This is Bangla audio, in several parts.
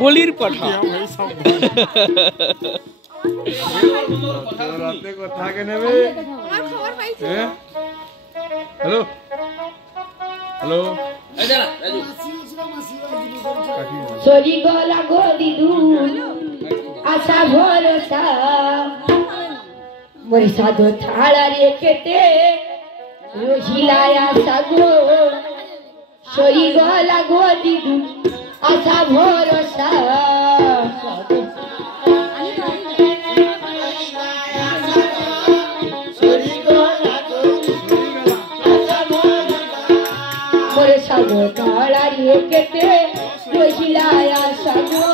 বলির পাঠা হ্যালো হ্যালো সরি গলা গদি দু আশা ভরসা মোর সাধু থালা রেখেতে রহিলায়া সাগো সরি গলা গদি দু আশা ভরসা মোর সাধু থালা রেখেতে রহিলায়া সাগো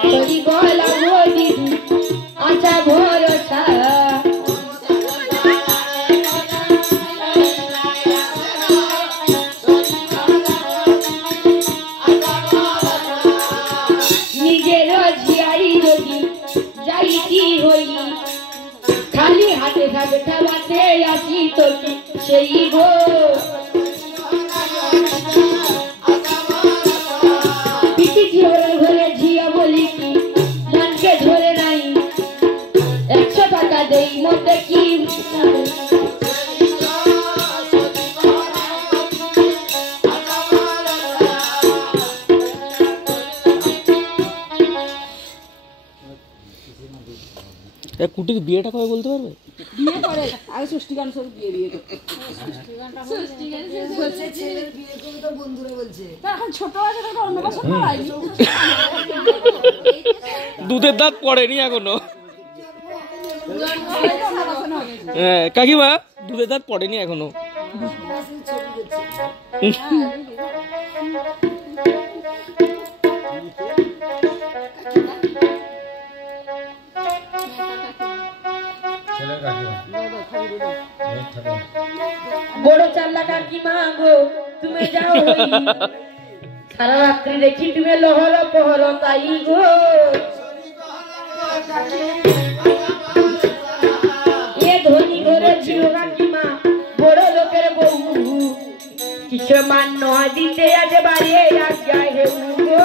সরি গলা গদি দু আশা ভরসা খালি হাতে থাকতে বাতে আসি তো সেই গো পিটি ঝরে ঘরে ঝিয়া বলি কি মনকে ধরে নাই 100 টাকা দেই মতে কি কুটির বিয়েটা কবে বলতে পারবে? বিয়ে করে আগে ষষ্ঠী গান সব বিয়ে করতে ষষ্ঠী গান বলছে ছেলের বিয়ে করতে তো বন্ধুরা বলছে এখন ছোট আছে তো অন্য বছর পড়াই দুধের দাঁত পড়েনি এখনো। হ্যাঁ কাকিমা দুধের দাঁত পড়েনি এখনো। বড় চাল্লা কাকিমা গো তুমি যাও সারা রাত্রি দেখি তুমি লহর পহর তাই গো এ ধনী ঘরে ছিল কাকিমা বড় লোকের বউ কিছু মান নয় দিতে আজ বাড়িয়ে যায় হে গো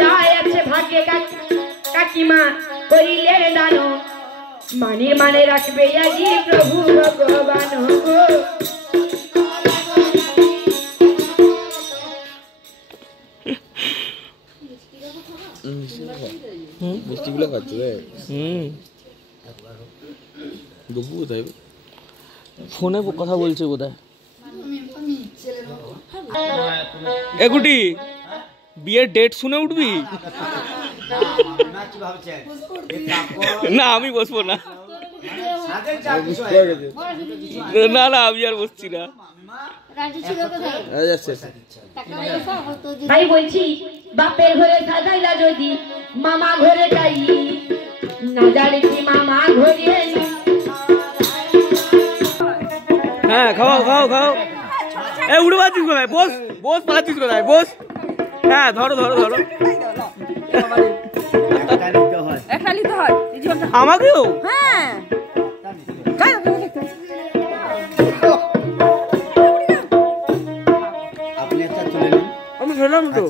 যায় আছে ভাগ্যে কাকিমা করিলেন দান মানে মানে রাখবে আজি প্রভু ভগবান গো মিষ্টিগুলো খাচ্ছে ফোনে কথা বলছে বোধহয়। এগুটি বিয়ের ডেট শুনে উঠবি? না আমি বসবো না, না না আমি আর বসছি না। ভাই বলছি বাপের ঘরে সাজাইলা যদি মামা ঘরে যাই না জানি কি মামা ঘরে। হ্যাঁ খাও খাও খাও। এ উড়ে পাচ্ছিস কোথায়? বস বস পাচ্ছিস কোথায়? বস। হ্যাঁ ধরো ধরো ধরো। আমাকেও? হ্যাঁ আমি খেলাম তো।